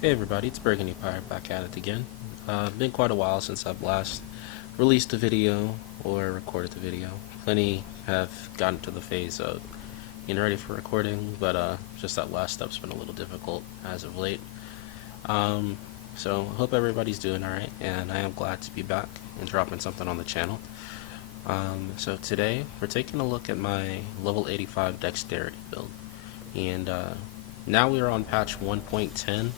Hey everybody, it's Burgundy Pyre back at it again. Been quite a while since I've last released a video or recorded the video. Plenty have gotten to the phase of getting ready for recording, but just that last step's been a little difficult as of late. Um, so hope everybody's doing alright, and I am glad to be back and dropping something on the channel. So today we're taking a look at my level 85 Dexterity build, and now we are on patch 1.10.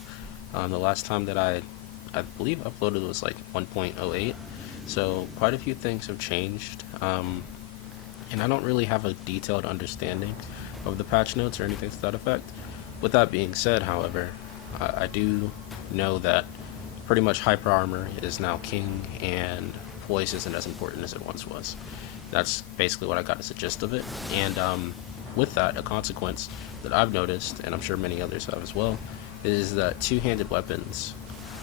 The last time that I believe uploaded was like 1.08, so quite a few things have changed, and I don't really have a detailed understanding of the patch notes or anything to that effect. With that being said, however, I do know that pretty much hyper armor is now king, and voice isn't as important as it once was. That's basically what I got as a gist of it, and with that, a consequence that I've noticed, and I'm sure many others have as well, is that two-handed weapons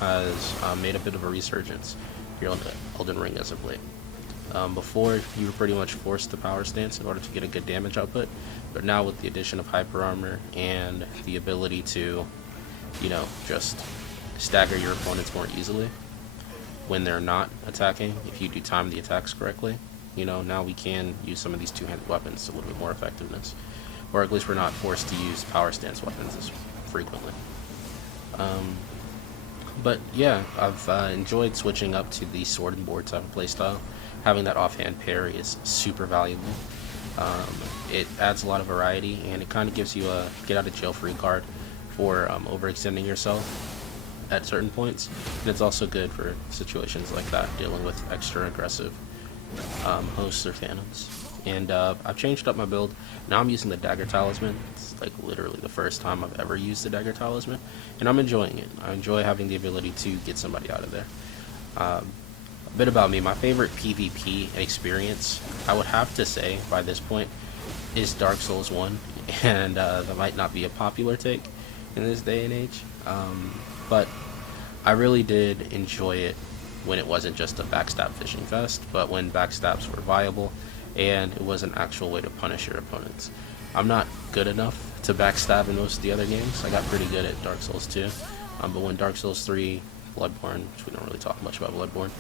has made a bit of a resurgence here on the Elden Ring as of late. Before, you were pretty much forced to power stance in order to get a good damage output, but now with the addition of hyper armor and the ability to, just stagger your opponents more easily when they're not attacking, if you do time the attacks correctly, now we can use some of these two-handed weapons a little bit more effectiveness, or at least we're not forced to use power stance weapons as frequently. Um, but yeah, I've enjoyed switching up to the sword and board type of playstyle. Having that offhand parry is super valuable. It adds a lot of variety, and it kind of gives you a get out of jail free card for overextending yourself at certain points. And it's also good for situations like that, dealing with extra aggressive hosts or phantoms. And I've changed up my build. Now I'm using the dagger talisman. It's like literally the first time I've ever used the dagger talisman, and I'm enjoying it. I enjoy having the ability to get somebody out of there. A bit about me: my favorite PvP experience, I would have to say by this point, is Dark Souls 1, and that might not be a popular take in this day and age, but I really did enjoy it when it wasn't just a backstab fishing fest, but when backstabs were viable and it was an actual way to punish your opponents. I'm not good enough to backstab in most of the other games. I got pretty good at Dark Souls 2, but when Dark Souls 3, Bloodborne, which we don't really talk much about Bloodborne,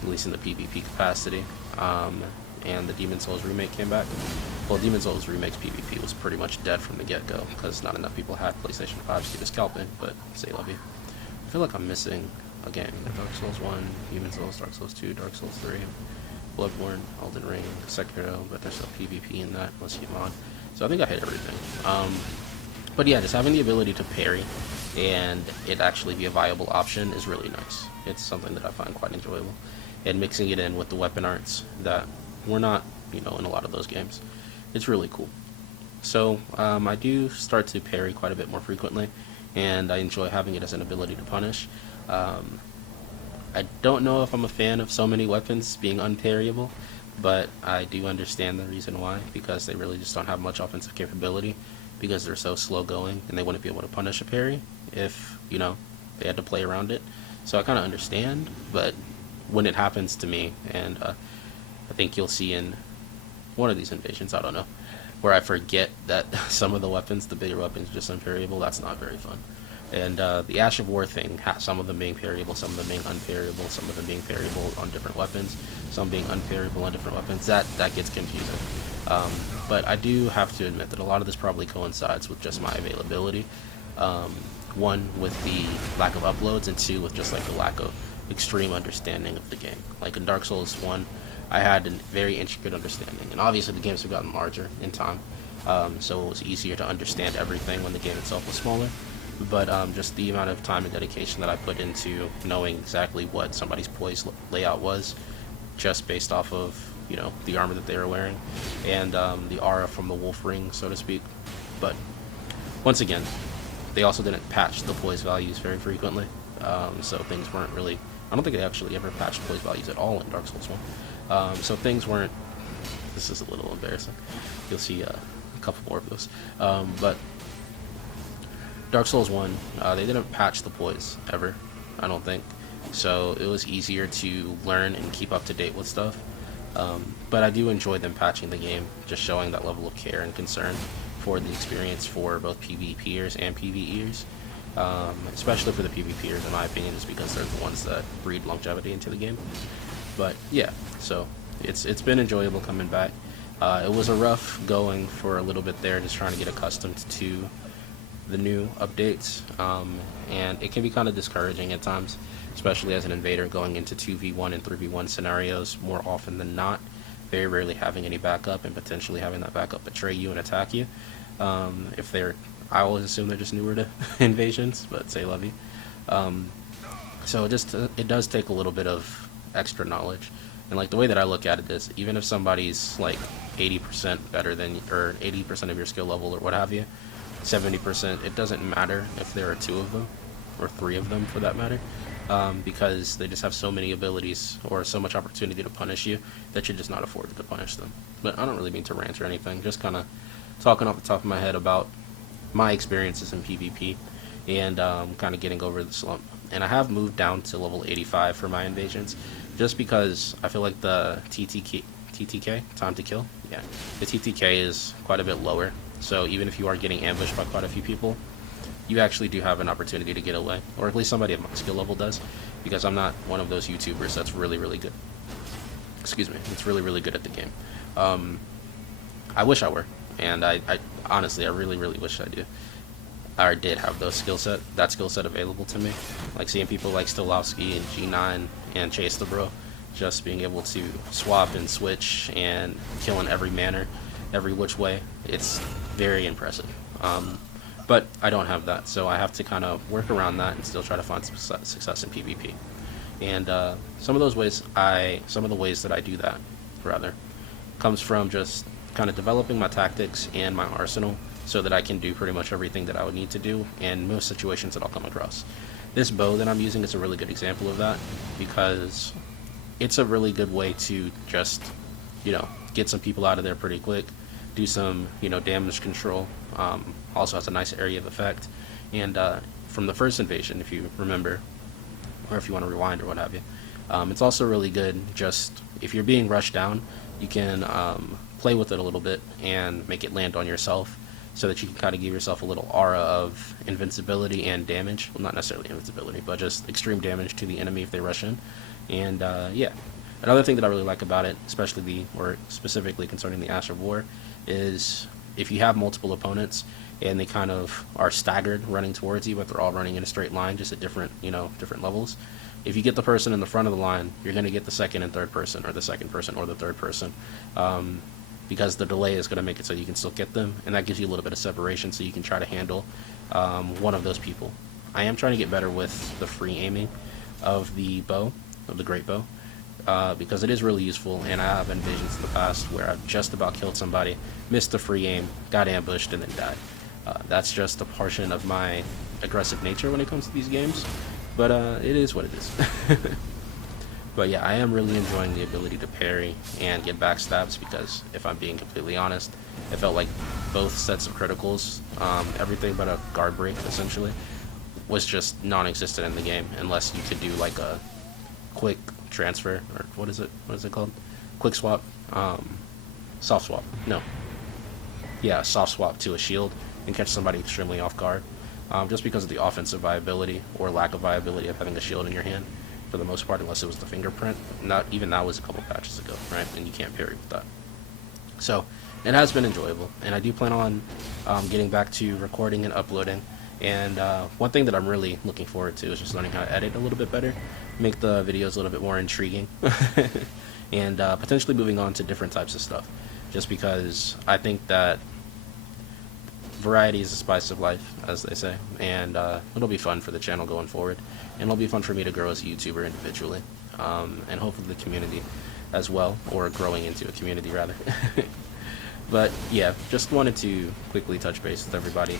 at least in the PvP capacity, and the Demon Souls remake came back. Well, Demon Souls remake's PvP was pretty much dead from the get-go because not enough people had PlayStation 5 to get a scalping, but say love you. I feel like I'm missing a game. Dark Souls 1, Demon Souls, Dark Souls 2, Dark Souls 3, Bloodborne, Elden Ring, Sekiro, but there's no PvP in that unless you mod. So I think I hit everything. But yeah, just having the ability to parry and it actually be a viable option is really nice. It's something that I find quite enjoyable. And mixing it in with the weapon arts that were not, in a lot of those games. It's really cool. So I do start to parry quite a bit more frequently, and I enjoy having it as an ability to punish. I don't know if I'm a fan of so many weapons being unparryable, but I do understand the reason why, because they really just don't have much offensive capability, because they're so slow going, and they wouldn't be able to punish a parry if, they had to play around it. So I kind of understand, but when it happens to me, and I think you'll see in one of these invasions, I don't know, where I forget that some of the weapons, the bigger weapons, are just unparryable, that's not very fun. And the Ash of War thing, some of them being parryable, some of them being unparryable, some of them being parryable on different weapons, some being unparryable on different weapons, that gets confusing. But I do have to admit that a lot of this probably coincides with just my availability. One, with the lack of uploads, and two, with just like the lack of extreme understanding of the game. Like in Dark Souls 1, I had a very intricate understanding, and obviously the games have gotten larger in time, so it was easier to understand everything when the game itself was smaller. But just the amount of time and dedication that I put into knowing exactly what somebody's poise layout was, just based off of the armor that they were wearing and the aura from the wolf ring, so to speak. But once again, they also didn't patch the poise values very frequently, so things weren't really. I don't think they actually ever patched poise values at all in Dark Souls 1. So things weren't. This is a little embarrassing. You'll see a couple more of those, but. Dark Souls 1, they didn't patch the poise ever, I don't think. So it was easier to learn and keep up to date with stuff. But I do enjoy them patching the game, just showing that level of care and concern for the experience for both PvPers and PvEers. especially for the PvPers, in my opinion, just because they're the ones that breed longevity into the game. But yeah, so it's been enjoyable coming back. It was a rough going for a little bit there, just trying to get accustomed to the new updates, and it can be kind of discouraging at times, especially as an invader going into 2v1 and 3v1 scenarios more often than not, very rarely having any backup and potentially having that backup betray you and attack you. If they're, I always assume they're just newer to invasions, but say love you. So it does take a little bit of extra knowledge. And like the way that I look at it is, even if somebody's like 80% better than, or 80% of your skill level or what have you, 70%, it doesn't matter if there are 2 of them, or 3 of them for that matter, because they just have so many abilities or so much opportunity to punish you that you're just not afforded to punish them. But I don't really mean to rant or anything, just kind of talking off the top of my head about my experiences in PvP, and kind of getting over the slump. And I have moved down to level 85 for my invasions, just because I feel like the TTK, time to kill, yeah, the TTK is quite a bit lower. So even if you are getting ambushed by quite a few people, you actually do have an opportunity to get away, or at least somebody at my skill level does, because I'm not one of those YouTubers that's really, really good. Excuse me, it's really, really good at the game. I wish I were, and I honestly, I really, really wish I do. I did have that skill set available to me, like seeing people like Stilowski and G9 and Chase the Bro, just being able to swap and switch and kill in every manner, every which way. It's very impressive. But I don't have that, so I have to kind of work around that and still try to find success in PvP. And some of the ways that I do that, rather, comes from just kind of developing my tactics and my arsenal, so that I can do pretty much everything that I would need to do in most situations that I'll come across. This bow that I'm using is a really good example of that, because it's a really good way to just, get some people out of there pretty quick, do some, damage control. Also has a nice area of effect. And from the first invasion, if you remember, or if you want to rewind or what have you, it's also really good just if you're being rushed down, you can play with it a little bit and make it land on yourself, so that you can kind of give yourself a little aura of invincibility and damage. Well, not necessarily invincibility, but just extreme damage to the enemy if they rush in. And yeah, another thing that I really like about it, specifically concerning the Ash of War, is if you have multiple opponents and they kind of are staggered running towards you, but they're all running in a straight line, just at different levels. If you get the person in the front of the line, you're going to get the second and third person, or the second person or the third person, because the delay is going to make it so you can still get them, and that gives you a little bit of separation so you can try to handle one of those people. I am trying to get better with the free aiming of the bow, of the great bow, because it is really useful, and I have invasions in the past where I've just about killed somebody, missed the free aim, got ambushed, and then died. That's just a portion of my aggressive nature when it comes to these games, but it is what it is. But yeah, I am really enjoying the ability to parry and get backstabs, because if I'm being completely honest, it felt like both sets of criticals, everything but a guard break essentially, was just non-existent in the game, unless you could do like a quick transfer, or what is it called? Quick swap, soft swap, no. Yeah, soft swap to a shield and catch somebody extremely off guard, just because of the offensive viability or lack of viability of having a shield in your hand. For the most part, unless it was the fingerprint. Not even that was a couple patches ago, right? And you can't parry with that. So it has been enjoyable, and I do plan on getting back to recording and uploading. And one thing that I'm really looking forward to is just learning how to edit a little bit better, make the videos a little bit more intriguing, and potentially moving on to different types of stuff. Just because I think that variety is the spice of life, as they say, and it'll be fun for the channel going forward, and it'll be fun for me to grow as a YouTuber individually, and hopefully the community as well, or growing into a community rather. But yeah, just wanted to quickly touch base with everybody,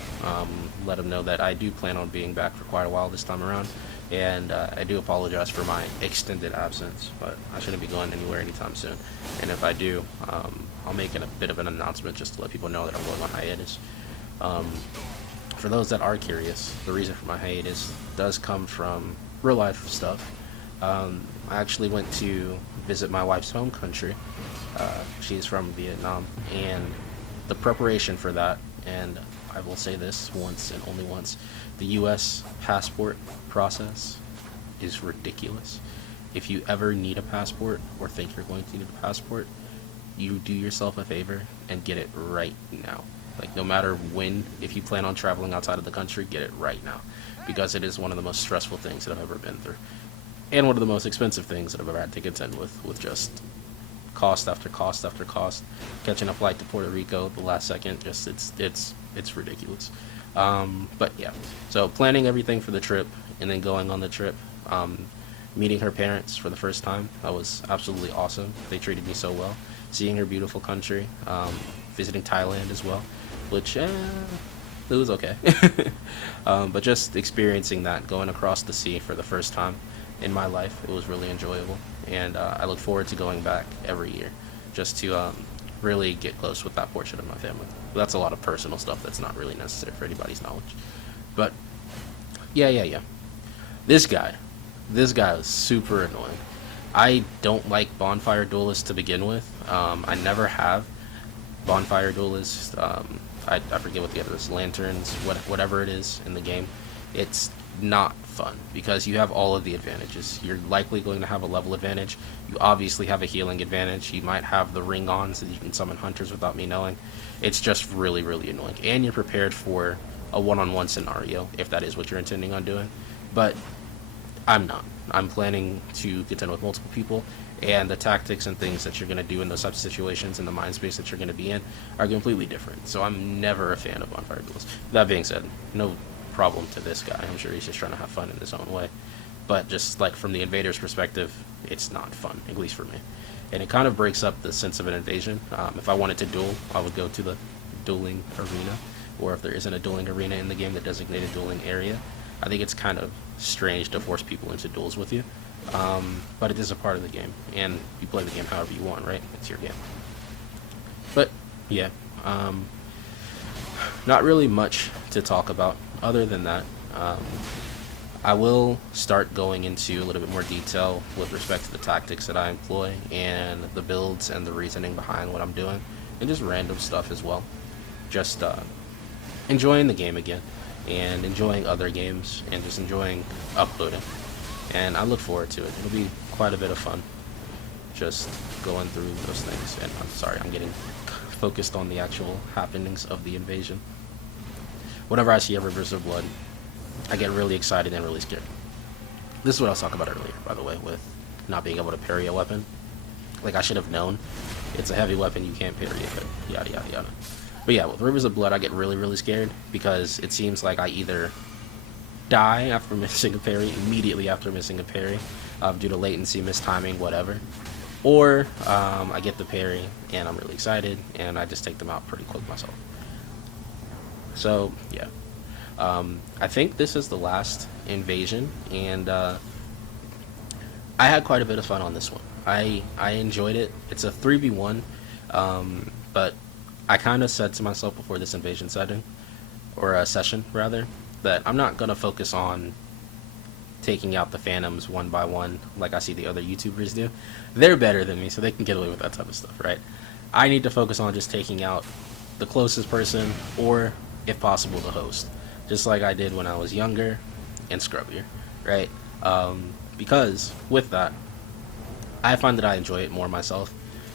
let them know that I do plan on being back for quite a while this time around, and I do apologize for my extended absence, but I shouldn't be going anywhere anytime soon, and if I do, I'll make a bit of an announcement just to let people know that I'm going on hiatus. For those that are curious, the reason for my hiatus does come from real life stuff. I actually went to visit my wife's home country. She's from Vietnam, and the preparation for that and I will say this once and only once. The US passport process is ridiculous. If you ever need a passport or think you're going to need a passport, you do yourself a favor and get it right now. Like, no matter when, if you plan on traveling outside of the country, get it right now. Because it is one of the most stressful things that I've ever been through. And one of the most expensive things that I've ever had to contend with just cost after cost after cost. Catching a flight to Puerto Rico at the last second, just it's ridiculous. But yeah, so planning everything for the trip and then going on the trip. Meeting her parents for the first time, that was absolutely awesome. They treated me so well. Seeing her beautiful country, visiting Thailand as well, which it was okay. But just experiencing that, going across the sea for the first time in my life, it was really enjoyable, and I look forward to going back every year just to really get close with that portion of my family. But that's a lot of personal stuff that's not really necessary for anybody's knowledge. But yeah. This guy was super annoying. I don't like bonfire duelists to begin with. I never have bonfire duelists. I forget what the other is, lanterns, whatever it is in the game. It's not fun because you have all of the advantages. You're likely going to have a level advantage. You obviously have a healing advantage. You might have the ring on so that you can summon hunters without me knowing. It's just really, really annoying. And you're prepared for a one-on-one scenario if that is what you're intending on doing. But I'm not. I'm planning to contend with multiple people, and the tactics and things that you're going to do in those types of situations and the mind space that you're going to be in are completely different. So I'm never a fan of bonfire duels. That being said, no problem to this guy. I'm sure he's just trying to have fun in his own way. But just like from the invader's perspective, it's not fun, at least for me. And it kind of breaks up the sense of an invasion. If I wanted to duel, I would go to the dueling arena, or if there isn't a dueling arena in the game, the designated dueling area. I think it's kind of strange to force people into duels with you, but it is a part of the game, and you play the game however you want, right? It's your game. But yeah, not really much to talk about other than that. I will start going into a little bit more detail with respect to the tactics that I employ and the builds and the reasoning behind what I'm doing, and just random stuff as well. Just enjoying the game again, and enjoying other games, and just enjoying uploading. And I look forward to it. It'll be quite a bit of fun just going through those things. And I'm sorry, I'm getting focused on the actual happenings of the invasion. Whenever I see a Rivers of Blood, I get really excited and really scared. This is what I was talking about earlier, by the way, with not being able to parry a weapon. Like, I should have known. It's a heavy weapon, you can't parry it, yada yada yada. But yeah, with Rivers of Blood, I get really, really scared because it seems like I either die after missing a parry, immediately after missing a parry, due to latency, mistiming, whatever. Or I get the parry, and I'm really excited, and I just take them out pretty quick myself. So, yeah. I think this is the last invasion, and I had quite a bit of fun on this one. I enjoyed it. It's a 3v1, but I kind of said to myself before this invasion setting, or a session rather, that I'm not going to focus on taking out the phantoms one by one like I see the other YouTubers do. They're better than me, so they can get away with that type of stuff, right? I need to focus on just taking out the closest person, or, if possible, the host. Just like I did when I was younger and scrubbier, right? Because with that, I find that I enjoy it more myself.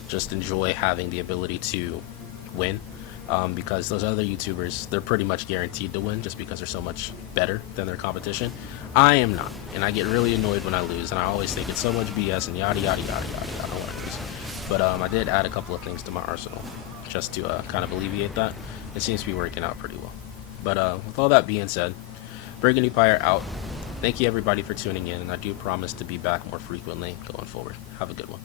Just enjoy having the ability to win, because those other YouTubers, they're pretty much guaranteed to win just because they're so much better than their competition. I am not, and I get really annoyed when I lose, and I always think it's so much BS and yada yada yada yada. I don't want to lose. But I did add a couple of things to my arsenal just to kind of alleviate that. It seems to be working out pretty well. But with all that being said, Burgundy Pyre out. Thank you everybody for tuning in, and I do promise to be back more frequently going forward. Have a good one.